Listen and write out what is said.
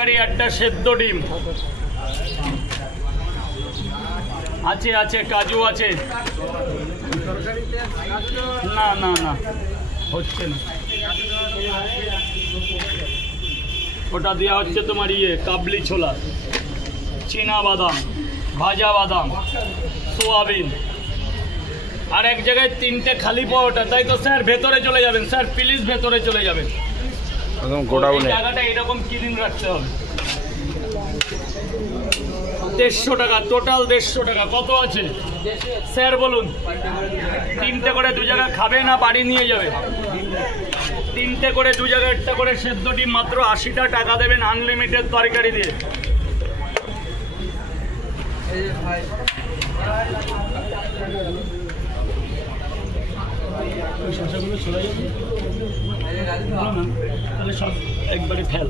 তরকারি, একটা সেদ্ধ ডিম আছে, আছে কাজু আছে। না না না হচ্ছে না, ওটা দেওয়া হচ্ছে তোমার কাবলি ছোলা, চীনা বাদাম, ভাজা বাদাম, সোয়াবিন, আর এক জায়গায় 3টে খালি পাওয়াটা। তাই তো স্যার ভেতরে চলে যাবেন, স্যার প্লিজ ভেতরে চলে যাবেন। জায়গাটা এরকম ক্লিন রাখতে হবে। 150 টাকা টোটাল, 150 টাকা। কত আছে স্যার বলুন? 3টে করে 2 জায়গা খাবে না বাড়ি নিয়ে যাবে? 3টে করে 2 জায়গায় একটা করে সেদ্ধ ডিম, মাত্র 80 টাকা দেবেন আনলিমিটেড তরকারি দিয়ে। শসাগুলো চলে যাবে তাহলে সব একবারে ফেল।